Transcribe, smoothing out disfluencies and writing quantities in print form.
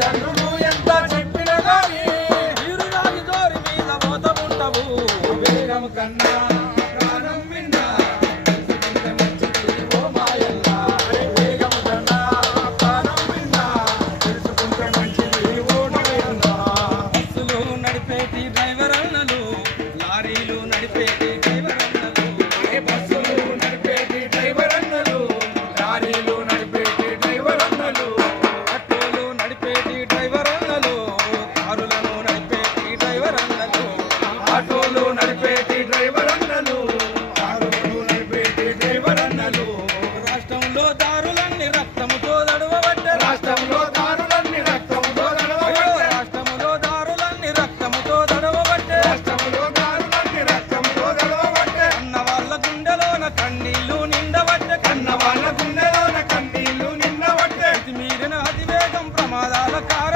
తల్లిదండ్రులు ఎంత చెప్పిన గాని వీరు రాజు జోరి మీద పోత ఉంటావు వేగం కన్నా ప్రాణం విన్నా తెలుసుకుంటే మంచిది ఓ మాయన్న వేగం కన్నా ప్రాణం విన్నా తెలుసుకుంటే మంచిది ఓ మాయన్న బస్సులు నడిపేటి డ్రైవర్ అన్నలు లారీలు నడిపేటి డ్రైవర్ అన్నలు బస్సులు నడిపేటి డ్రైవర్ అన్నలు లారీలు నడిపేటి డ్రైవర్ అన్నలు ఆటోలు నడిపేటి డ్రైవర్ అన్నలు కారులను నడిపేటి డ్రైవర్ అన్నలు ఆటోలు నడిపేటి డ్రైవర్ అన్నలు కారులు నడిపేటి డ్రైవర్ అన్నలు రాష్ట్రంలో దారులన్నీ రక్తముతో దడువబడ్డ రాష్ట్రంలో దారులన్నీ రక్తంతో అయ్యో నడవబట్టే రాష్ట్రములో దారులన్నీ రక్తముతో దడవబట్టే రాష్ట్రంలో దారులన్నీ రక్తంతో నడవబట్టే అన్న వాళ్ళ గుండెలోన కన్నీళ్లు నిండబట్టే కన్న వాళ్ళ గుండెలోన కన్నీళ్లు నిన్నబట్టే ఇది మీరిన అతివేగం ప్రమాదాల కారణం